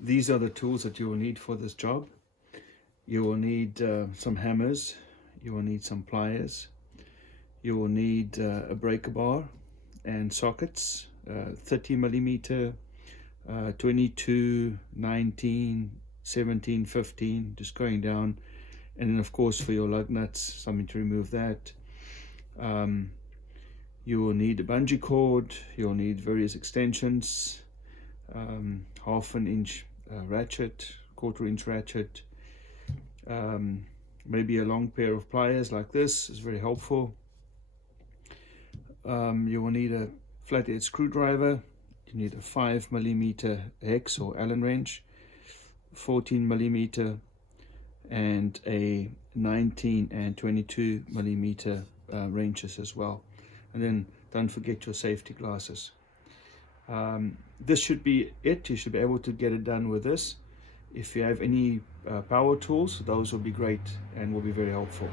These are the tools that you will need for this job. You will need some hammers, you will need some pliers, you will need a breaker bar and sockets, 30 millimeter, 22, 19, 17, 15, just going down. And then of course for your lug nuts, something to remove that. You will need a bungee cord, you'll need various extensions, half an inch ratchet, quarter-inch ratchet, maybe a long pair of pliers like this is very helpful. You will need a flathead screwdriver, you need a 5 millimeter hex or Allen wrench, 14 millimeter, and a 19 and 22 millimeter wrenches as well. And then don't forget your safety glasses. This should be it. You should be able to get it done with this. If you have any power tools, those will be great and will be very helpful.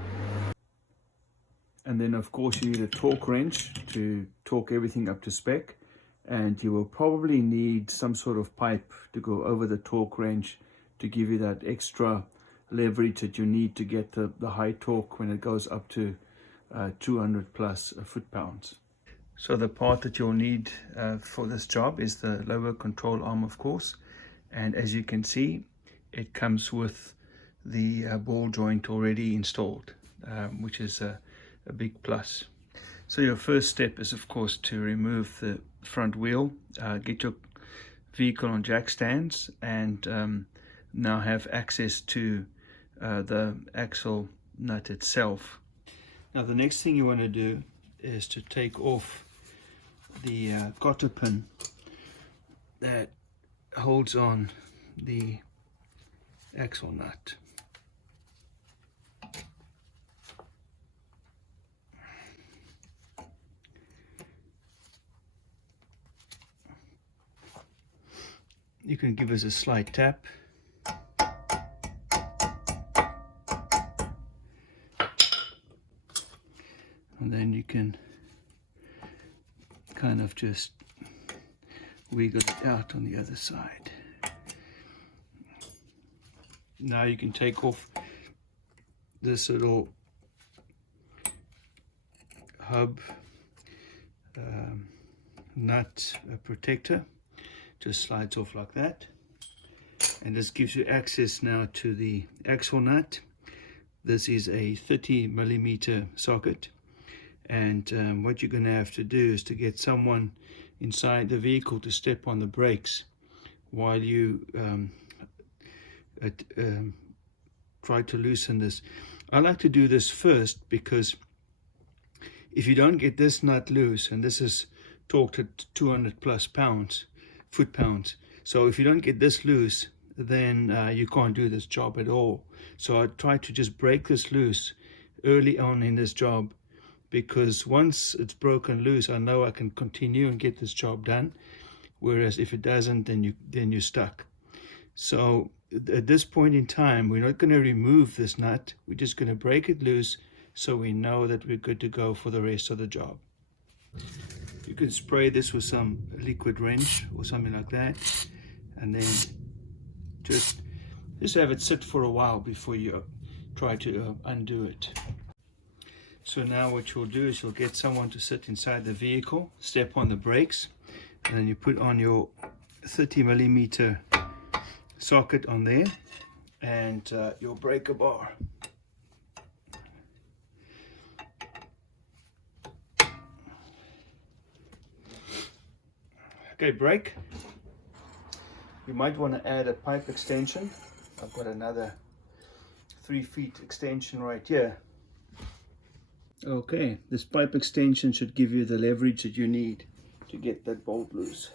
And then of course you need a torque wrench to torque everything up to spec, and you will probably need some sort of pipe to go over the torque wrench to give you that extra leverage that you need to get the high torque when it goes up to 200 plus foot-pounds. So the part that you'll need for this job is the lower control arm, of course, and as you can see it comes with the ball joint already installed, which is a big plus. So your first step is of course to remove the front wheel, get your vehicle on jack stands, and now have access to the axle nut itself. Now the next thing you want to do is to take off the cotter pin that holds on the axle nut. You can give us a slight tap. And then you can kind of just wiggle it out on the other side. Now you can take off this little hub nut protector. Just slides off like that, and this gives you access now to the axle nut. This is a 30 millimeter socket, and what you're going to have to do is to get someone inside the vehicle to step on the brakes while you try to loosen this. I like to do this first because if you don't get this nut loose, and this is torqued at 200 plus foot-pounds, so if you don't get this loose, then you can't do this job at all. So I try to just break this loose early on in this job, because once it's broken loose, I know I can continue and get this job done, whereas if it doesn't, then you're stuck. So at this point in time, we're not going to remove this nut, we're just going to break it loose so we know that we're good to go for the rest of the job. You can spray this with some liquid wrench or something like that, and then just have it sit for a while before you try to undo it. So now what you'll do is you'll get someone to sit inside the vehicle, step on the brakes, and then you put on your 30 millimeter socket on there, and your breaker bar. Okay, brake. You might want to add a pipe extension. I've got another 3 feet extension right here. Okay, this pipe extension should give you the leverage that you need to get that bolt loose.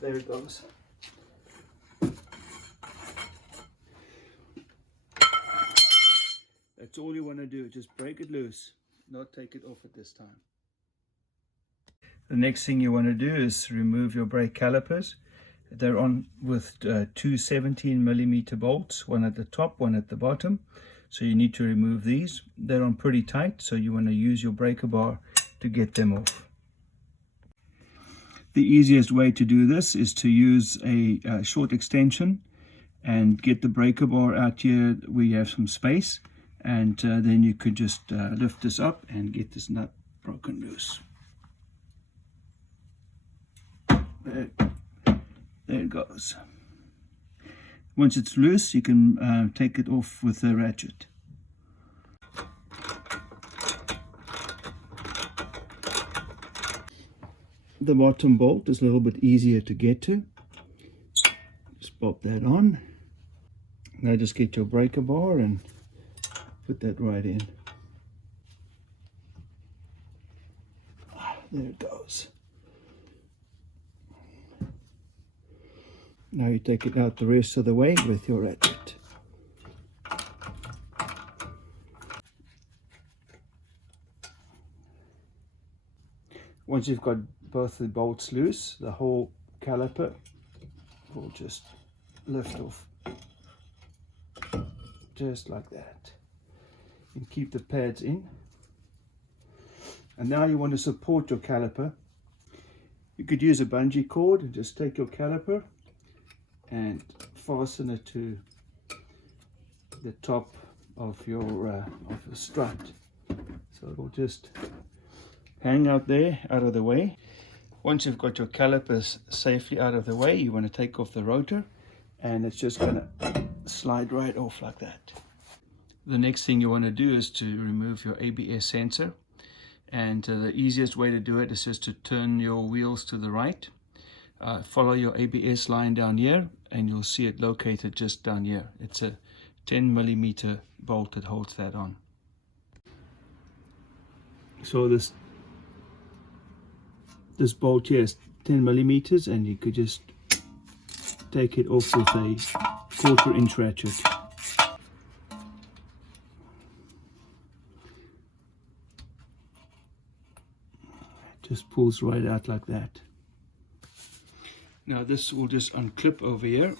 There it goes. That's all you want to do, just break it loose, not take it off at this time. The next thing you want to do is remove your brake calipers. They're on with two 17 millimeter bolts, one at the top, one at the bottom. So you need to remove these. They're on pretty tight, so you want to use your breaker bar to get them off. The easiest way to do this is to use a short extension and get the breaker bar out here where you have some space, and then you could just lift this up and get this nut broken loose. There it goes. Once it's loose, you can take it off with a ratchet. The bottom bolt is a little bit easier to get to. Just pop that on. Now just get your breaker bar and put that right in. There it goes. Now you take it out the rest of the way with your ratchet. Once you've got both the bolts loose, the whole caliper will just lift off. Just like that. And keep the pads in. And now you want to support your caliper. You could use a bungee cord and just take your caliper and fasten it to the top of your strut. So it will just hang out there, out of the way. Once you've got your calipers safely out of the way, you want to take off the rotor, and it's just going to slide right off like that. The next thing you want to do is to remove your ABS sensor, and the easiest way to do it is just to turn your wheels to the right. Follow your ABS line down here, and you'll see it located just down here. It's a 10mm bolt that holds that on. So this bolt here is 10mm, and you could just take it off with a 1/4-inch ratchet. Just pulls right out like that. Now this will just unclip over here.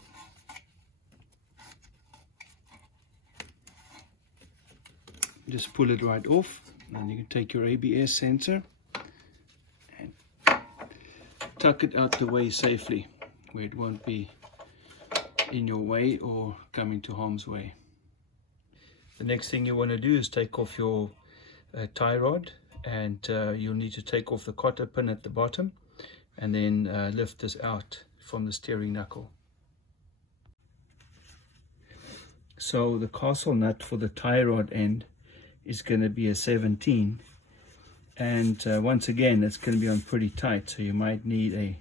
Just pull it right off, and you can take your ABS sensor and tuck it out the way safely, where it won't be in your way or come into harm's way. The next thing you want to do is take off your tie rod, and you'll need to take off the cotter pin at the bottom, and then lift this out from the steering knuckle. So the castle nut for the tie rod end is going to be a 17, and once again it's going to be on pretty tight, so you might need a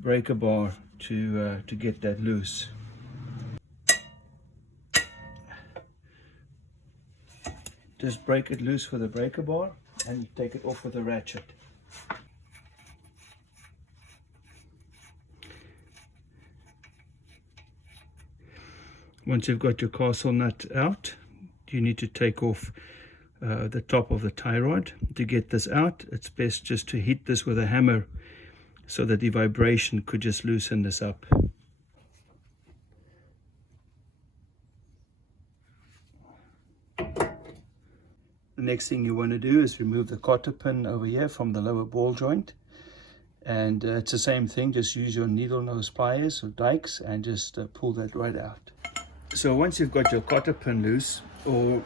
breaker bar to get that loose. Just break it loose with a breaker bar and take it off with a ratchet. Once you've got your castle nut out, you need to take off the top of the tie rod. To get this out, it's best just to hit this with a hammer so that the vibration could just loosen this up. The next thing you want to do is remove the cotter pin over here from the lower ball joint, and it's the same thing. Just use your needle nose pliers or dikes and just pull that right out. So once you've got your cotter pin loose, or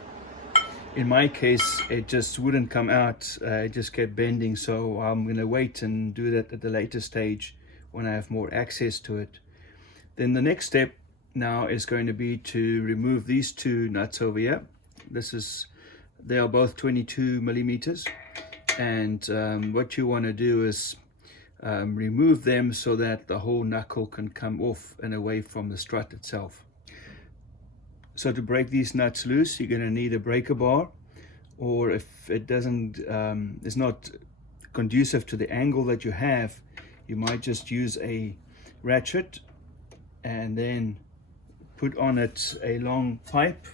in my case it just wouldn't come out, it just kept bending, so I'm going to wait and do that at the later stage when I have more access to it. Then the next step now is going to be to remove these two nuts over here. They are both 22mm, and what you want to do is remove them so that the whole knuckle can come off and away from the strut itself. So to break these nuts loose, you're going to need a breaker bar, or if it is not conducive to the angle that you have, you might just use a ratchet and then put on it a long pipe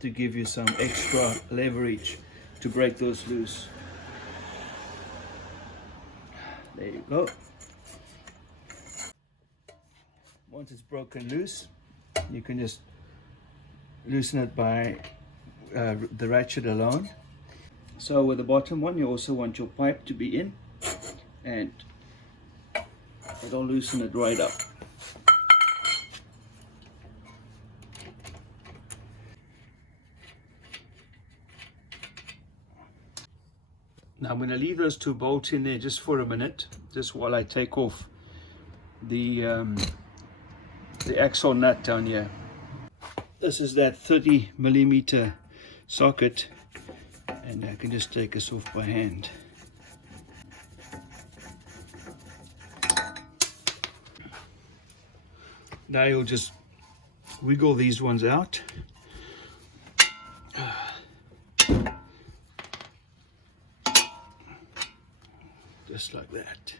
to give you some extra leverage to break those loose. There you go. Once it's broken loose, you can just loosen it by the ratchet alone. So with the bottom one, you also want your pipe to be in, and it'll loosen it right up. Now I'm going to leave those two bolts in there just for a minute, just while I take off the axle nut down here. This is that 30mm socket, and I can just take this off by hand. Now you'll just wiggle these ones out. Just like that.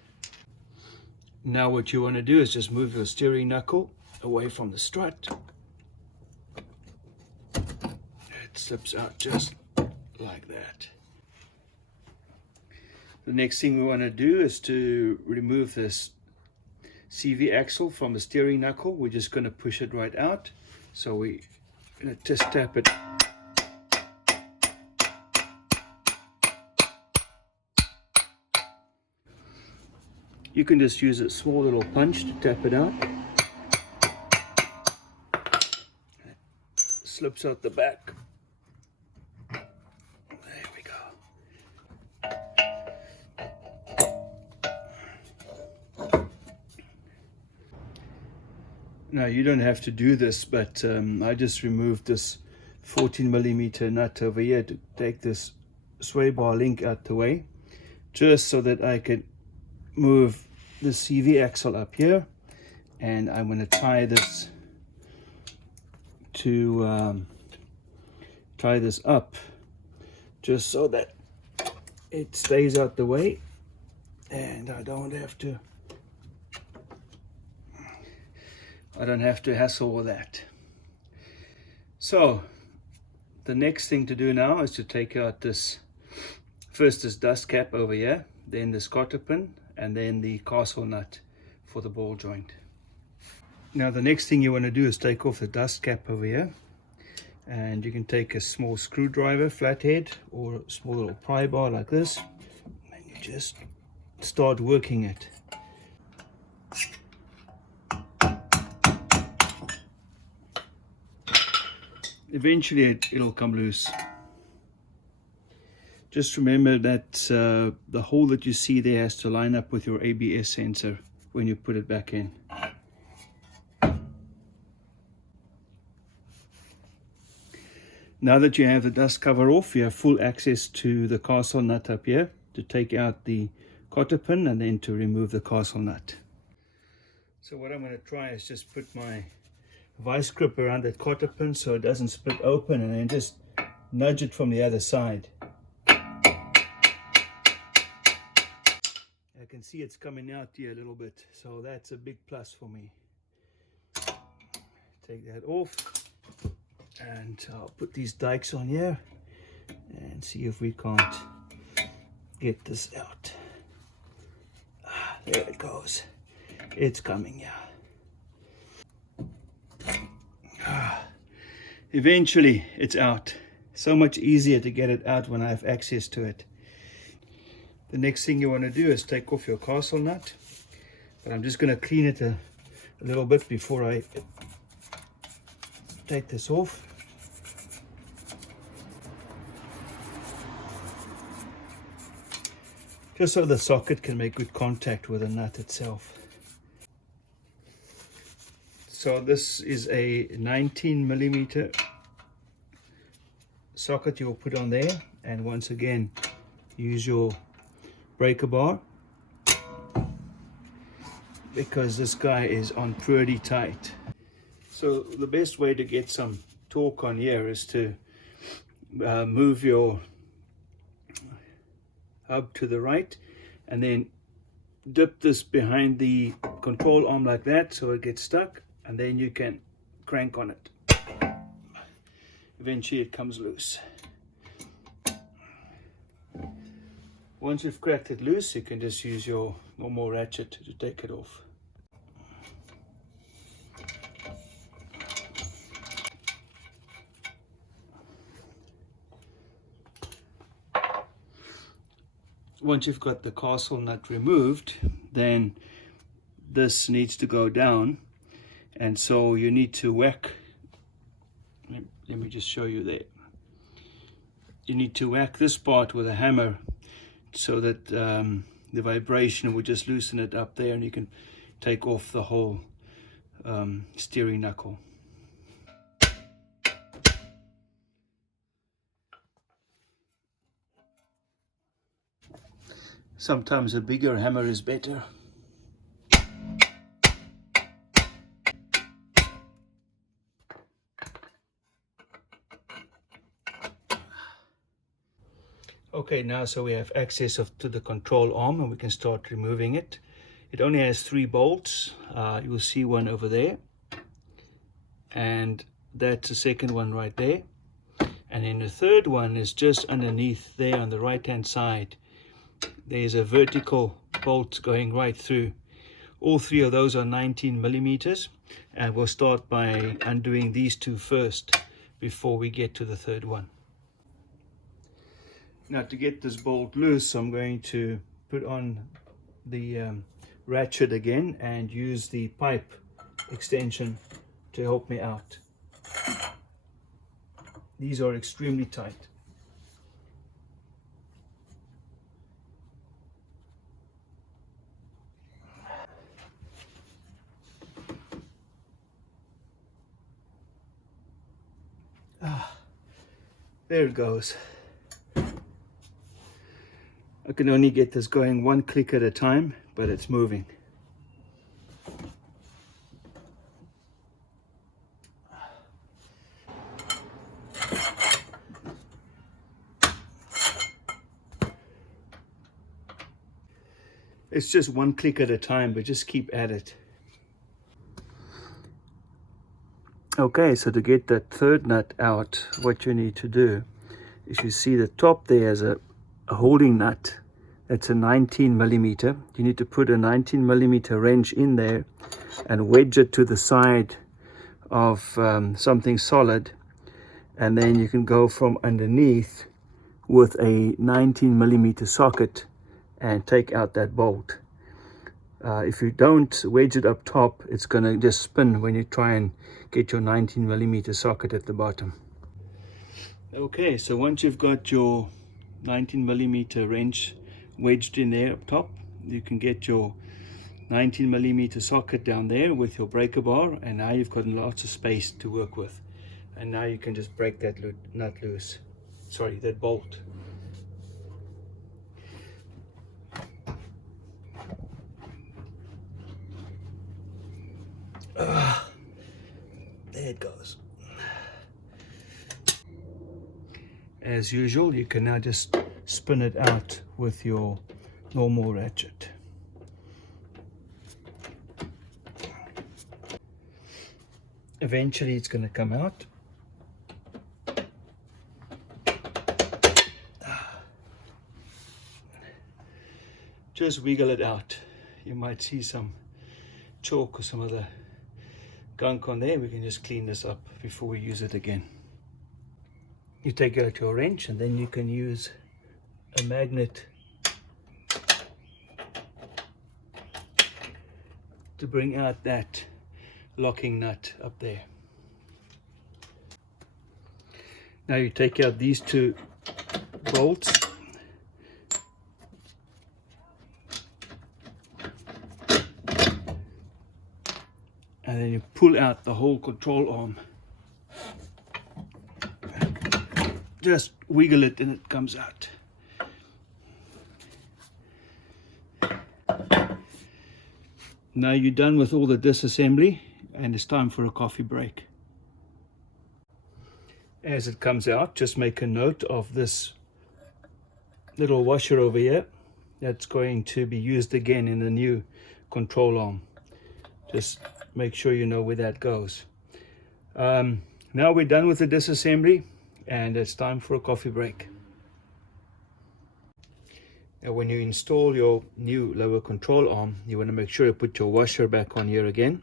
Now what you want to do is just move your steering knuckle away from the strut. It slips out just like that. The next thing we want to do is to remove this CV axle from the steering knuckle. We're just going to push it right out. So we're going to just tap it. You can just use a small little punch to tap it out. It slips out the back. There we go. Now you don't have to do this, but I just removed this 14mm nut over here to take this sway bar link out the way, just so that I could move the CV axle up here, and I'm going to tie this to tie this up just so that it stays out the way and I don't have to hassle with that. So the next thing to do now is to take out this dust cap over here, then this cotter pin, and then the castle nut for the ball joint. Now the next thing you want to do is take off the dust cap over here, and you can take a small screwdriver, flathead, or a small little pry bar like this, and you just start working it. Eventually it'll come loose. Just remember that the hole that you see there has to line up with your ABS sensor when you put it back in. Now that you have the dust cover off, you have full access to the castle nut up here to take out the cotter pin and then to remove the castle nut. So what I'm going to try is just put my vice grip around that cotter pin so it doesn't split open, and then just nudge it from the other side. I can see it's coming out here a little bit, so that's a big plus for me. Take that off, and I'll put these dikes on here and see if we can't get this out. There it goes. It's coming out. Eventually it's out. So much easier to get it out when I have access to it. The next thing you want to do is take off your castle nut, but I'm just going to clean it a little bit before I take this off. Just so the socket can make good contact with the nut itself. So this is a 19mm socket you'll put on there, and once again use your breaker bar, because this guy is on pretty tight. So the best way to get some torque on here is to move your hub to the right and then dip this behind the control arm like that so it gets stuck, and then you can crank on it. Eventually it comes loose. Once you've cracked it loose, you can just use your normal ratchet to take it off. Once you've got the castle nut removed, then this needs to go down, and so you need to whack. Let me just show you there. You need to whack this part with a hammer so that the vibration will just loosen it up there, and you can take off the whole steering knuckle. Sometimes a bigger hammer is better. Okay, now so we have access to the control arm, and we can start removing it. It only has 3 bolts. You will see one over there, and that's the second one right there. And then the third one is just underneath there on the right hand side. There's a vertical bolt going right through. All 3 of those are 19 millimeters, and we'll start by undoing these 2 first before we get to the third one. Now, to get this bolt loose, I'm going to put on the ratchet again and use the pipe extension to help me out. These are extremely tight. There it goes. I can only get this going 1 click at a time, but it's moving. It's just 1 click at a time, but just keep at it. Okay, so to get that third nut out, what you need to do is, you see the top there has a holding nut. That's a 19 millimeter. You need to put a 19 millimeter wrench in there and wedge it to the side of something solid, and then you can go from underneath with a 19 millimeter socket and take out that bolt. If you don't wedge it up top, it's going to just spin when you try and get your 19 millimeter socket at the bottom. Okay, so once you've got your 19 millimeter wrench wedged in there up top, you can get your 19 millimeter socket down there with your breaker bar, and now you've got lots of space to work with. And now you can just break that nut loose. Sorry, that bolt. There it goes. As usual, you can now just spin it out with your normal ratchet. Eventually it's going to come out. Just wiggle it out. You might see some chalk or some other gunk on there. We can just clean this up before we use it again. You take out your wrench, and then you can use a magnet to bring out that locking nut up there. Now you take out these 2 bolts, and then you pull out the whole control arm. Just wiggle it and it comes out. Now you're done with all the disassembly, and it's time for a coffee break. As it comes out, just make a note of this little washer over here. That's going to be used again in the new control arm. Just make sure you know where that goes. Now we're done with the disassembly, and it's time for a coffee break. Now when you install your new lower control arm, you want to make sure you put your washer back on here again.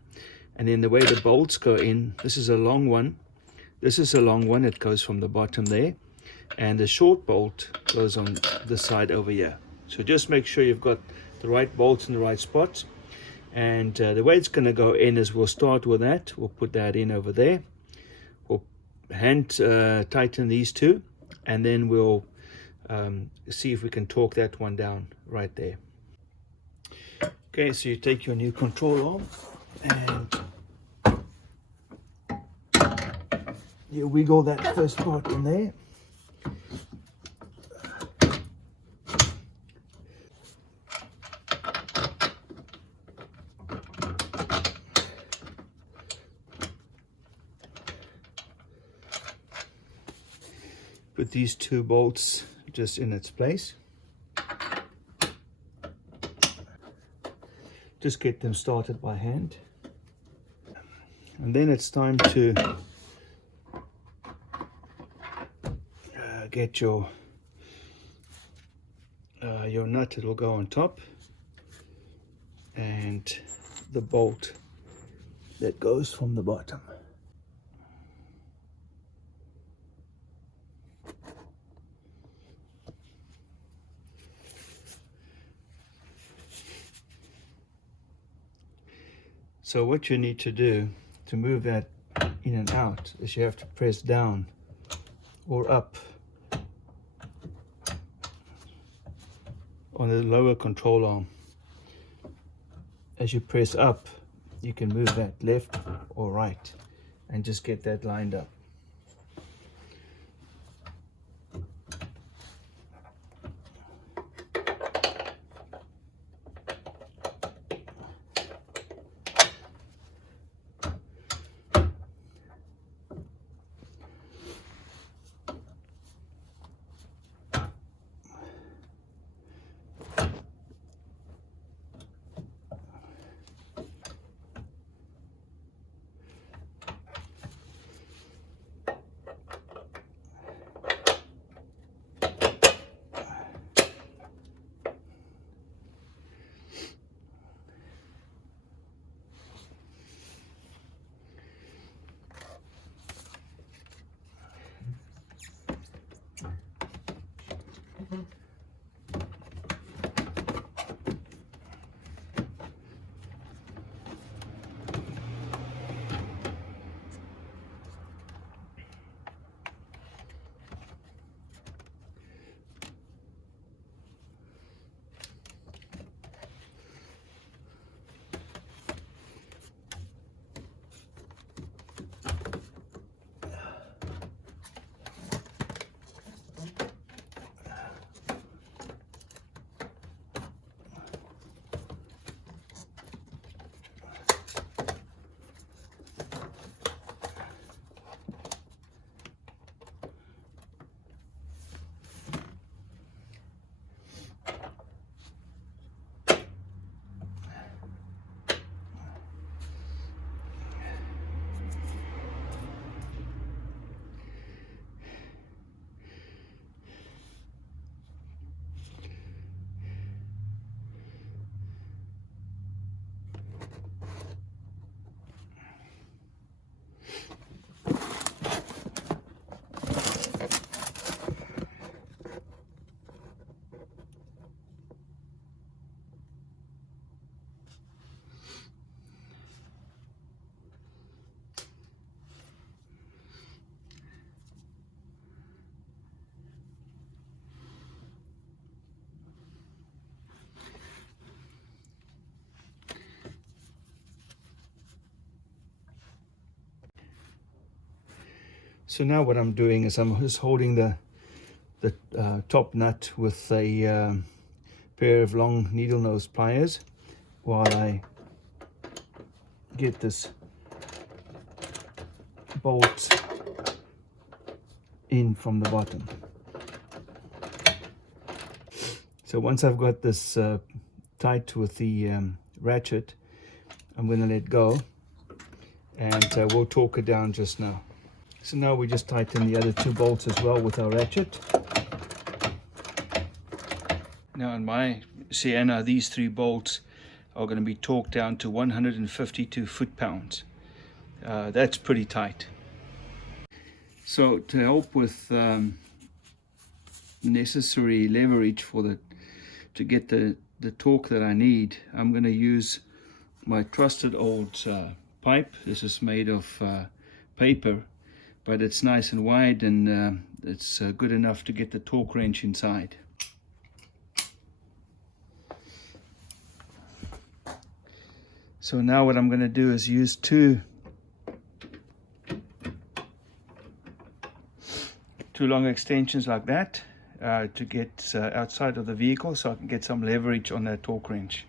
And then the way the bolts go in, this is a long one. This is a long one. It goes from the bottom there. And the short bolt goes on the side over here. So just make sure you've got the right bolts in the right spots. And the way it's going to go in is we'll start with that. We'll put that in over there. We'll hand tighten these two, and then we'll see if we can torque that one down right there. Okay, so you take your new control arm and you wiggle that first part in there. Put these two bolts just in its place. Just get them started by hand. And then it's time to get your nut. It'll go on top, and the bolt that goes from the bottom. So what you need to do to move that in and out is you have to press down or up on the lower control arm. As you press up, you can move that left or right and just get that lined up. So now what I'm doing is I'm just holding the top nut with a pair of long needle nose pliers while I get this bolt in from the bottom. So once I've got this tight with the ratchet, I'm going to let go, and we'll torque it down just now. So now we just tighten the other two bolts as well with our ratchet. Now in my Sienna, these three bolts are going to be torqued down to 152 foot-pounds. That's pretty tight. So to help with necessary leverage for to get the torque that I need, I'm going to use my trusted old pipe. This is made of paper, but it's nice and wide, and it's good enough to get the torque wrench inside. So now what I'm going to do is use two long extensions like that to get outside of the vehicle, so I can get some leverage on that torque wrench.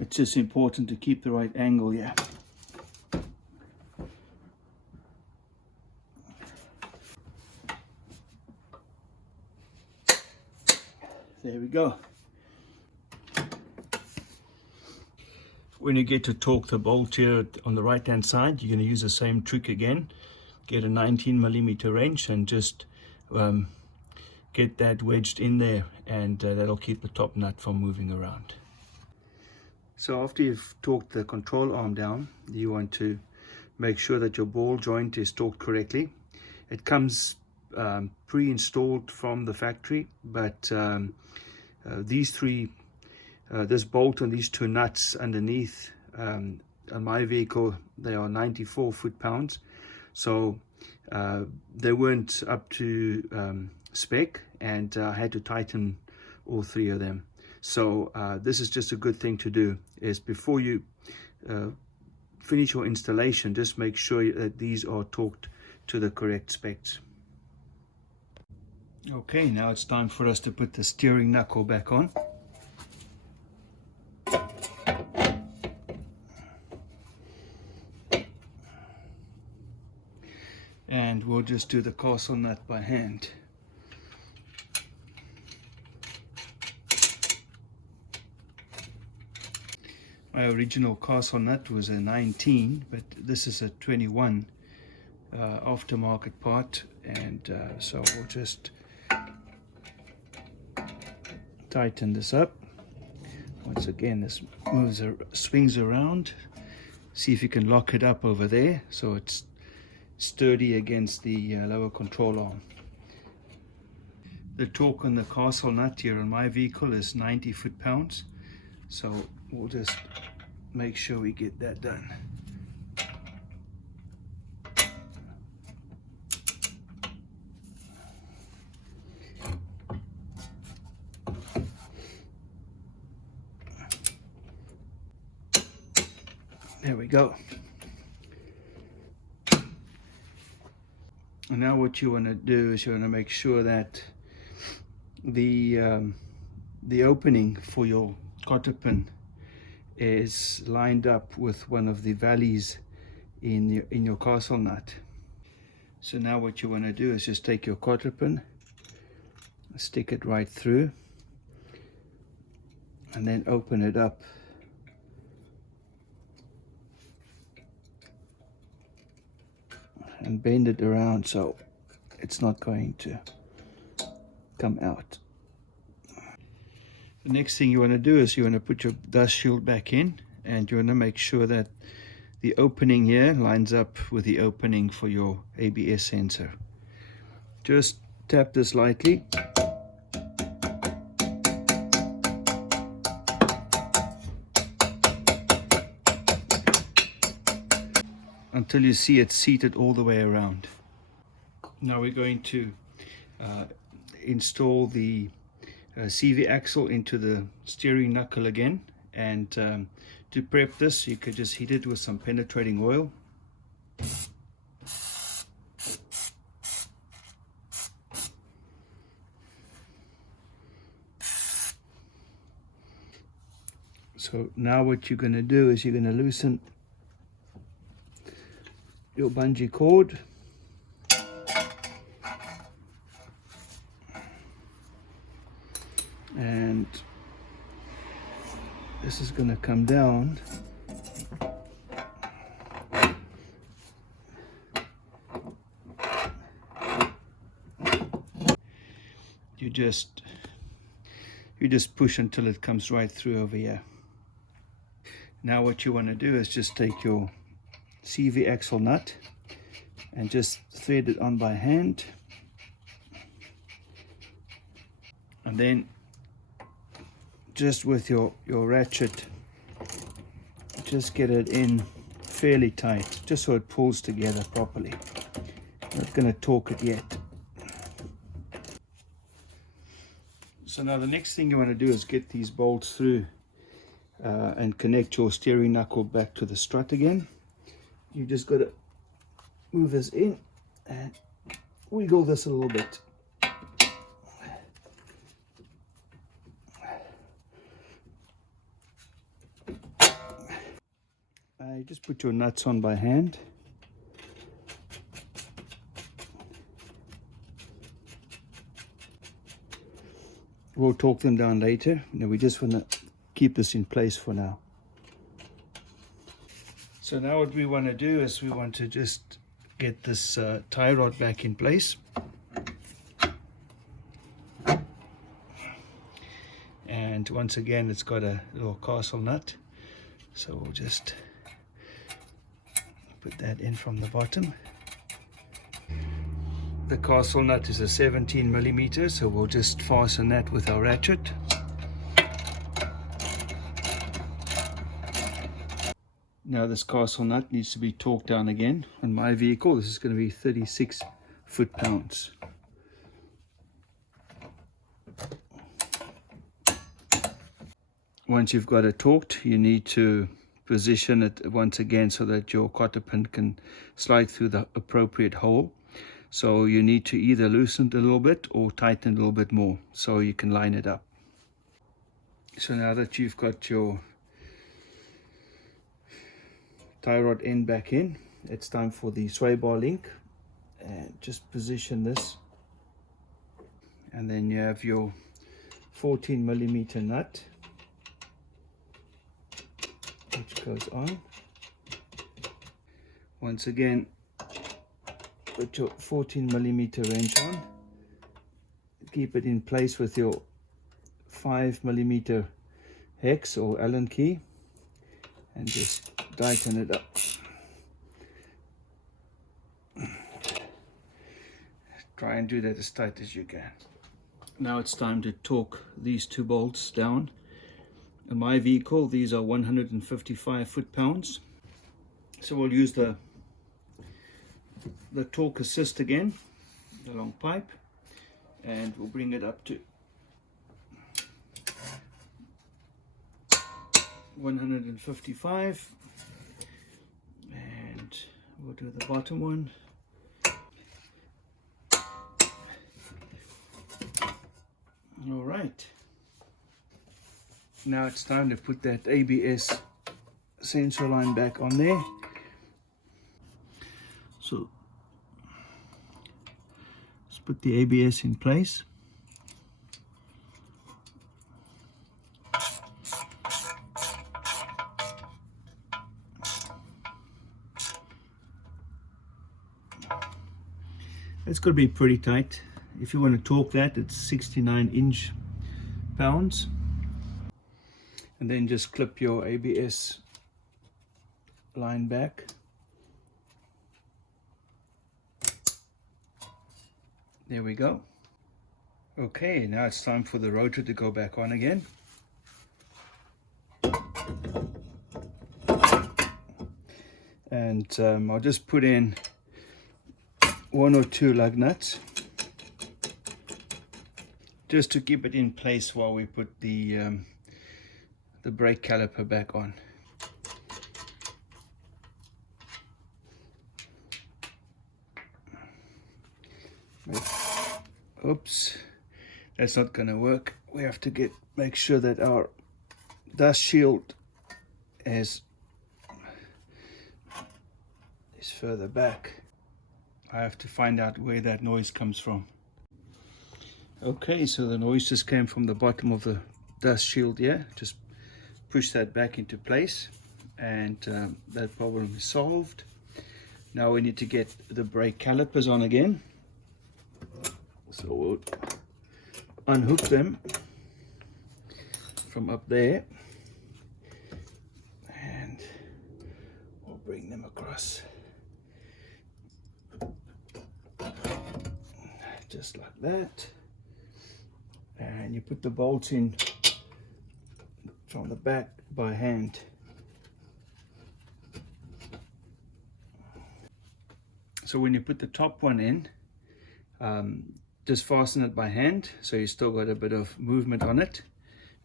It's just important to keep the right angle here. There we go. When you get to torque the bolt here on the right hand side, you're going to use the same trick again. Get a 19mm wrench and just get that wedged in there, and that'll keep the top nut from moving around. So after you've torqued the control arm down, you want to make sure that your ball joint is torqued correctly. It comes pre-installed from the factory, but these three, this bolt and these two nuts underneath, on my vehicle, they are 94 foot-pounds. So they weren't up to spec, and I had to tighten all three of them. So this is just a good thing to do, is before you finish your installation, just make sure that these are torqued to the correct specs. Okay, now it's time for us to put the steering knuckle back on. And we'll just do the castle nut by hand. My original castle nut was a 19, but this is a 21 aftermarket part, and so we'll just tighten this up. Once again, this swings around. See if you can lock it up over there so it's sturdy against the lower control arm. The torque on the castle nut here on my vehicle is 90 foot-pounds, so we'll just make sure we get that done. There we go. And now what you want to do is you want to make sure that the opening for your cotter pin is lined up with one of the valleys in your castle nut. So now what you want to do is just take your cotter pin, stick it right through, and then open it up. And bend it around so it's not going to come out. The next thing you want to do is you want to put your dust shield back in, and you want to make sure that the opening here lines up with the opening for your ABS sensor. Just tap this lightly. Until you see it seated all the way around. Now we're going to install the CV axle into the steering knuckle again, and to prep this you could just heat it with some penetrating oil. So now what you're going to do is you're going to loosen your bungee cord, and this is going to come down. You just push until it comes right through over here. Now what you want to do is just take your CV axle nut and just thread it on by hand, and then just with your ratchet, just get it in fairly tight, just so it pulls together properly. Not going to torque it yet. So now the next thing you want to do is get these bolts through and connect your steering knuckle back to the strut again. You just got to move this in and wiggle this a little bit. You just put your nuts on by hand. We'll torque them down later. We just want to keep this in place for now. So now what we want to do is we want to just get this tie rod back in place. And once again, it's got a little castle nut. So we'll just put that in from the bottom. The castle nut is a 17 millimeter, so we'll just fasten that with our ratchet. Now this castle nut needs to be torqued down again. On my vehicle, this is going to be 36 foot-pounds. Once you've got it torqued, you need to position it once again so that your cotter pin can slide through the appropriate hole. So you need to either loosen it a little bit or tighten it a little bit more so you can line it up. So now that you've got your tie rod end back in, it's time for the sway bar link. And just position this, and then you have your 14 millimeter nut, which goes on. Once again, put your 14 millimeter wrench on. Keep it in place with your 5 millimeter hex or Allen key, and just tighten it up. Try and do that as tight as you can. Now it's time to torque these two bolts down. In my vehicle, these are 155 foot-pounds. So we'll use the torque assist again, the long pipe, and we'll bring it up to 155, and we'll do the bottom one. All right, now it's time to put that ABS sensor line back on there. So let's put the ABS in place. It's going to be pretty tight. If you want to torque that, it's 69 inch-pounds. And then just clip your ABS line back. There we go. Okay, now it's time for the rotor to go back on again. And I'll just put in 1 or 2 lug nuts, just to keep it in place while we put the brake caliper back on. Oops, that's not going to work. We have to make sure that our dust shield is further back. I have to find out where that noise comes from. Okay, so the noise just came from the bottom of the dust shield here. Just push that back into place, and that problem is solved. Now we need to get the brake calipers on again. So we'll unhook them from up there, and we'll bring them across. Just like that. And you put the bolts in from the back by hand. So when you put the top one in, just fasten it by hand, so you still got a bit of movement on it,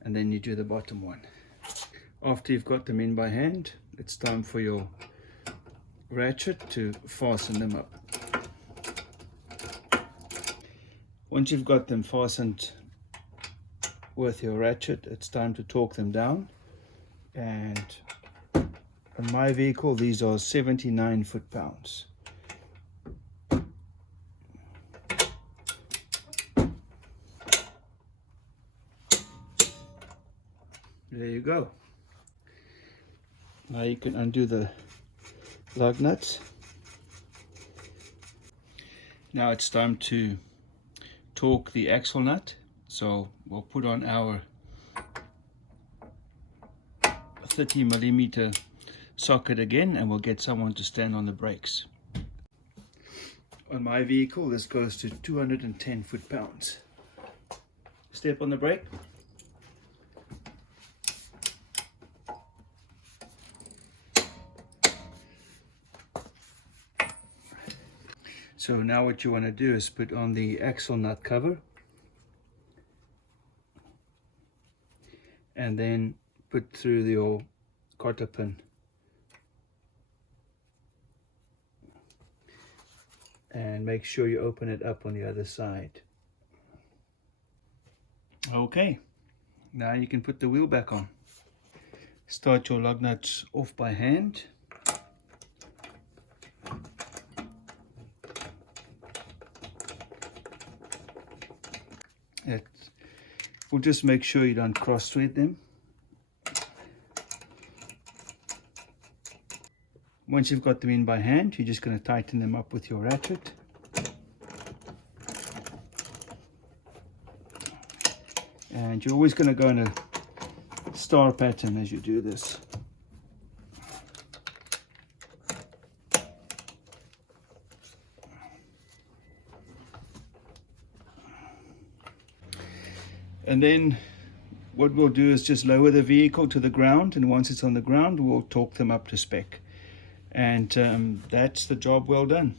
and then you do the bottom one. After you've got them in by hand, it's time for your ratchet to fasten them up. Once you've got them fastened with your ratchet, it's time to torque them down. And on my vehicle, these are 79 foot-pounds. There you go. Now you can undo the lug nuts. Now it's time to torque the axle nut. So we'll put on our 30mm socket again, and we'll get someone to stand on the brakes. On my vehicle, this goes to 210 foot-pounds. Step on the brake. So now what you want to do is put on the axle nut cover, and then put through your cotter pin. And make sure you open it up on the other side. Okay, now you can put the wheel back on. Start your lug nuts off by hand. We'll just make sure you don't cross thread them. Once you've got them in by hand, you're just going to tighten them up with your ratchet. And you're always going to go in a star pattern as you do this. And then what we'll do is just lower the vehicle to the ground, and once it's on the ground, we'll torque them up to spec. And that's the job well done.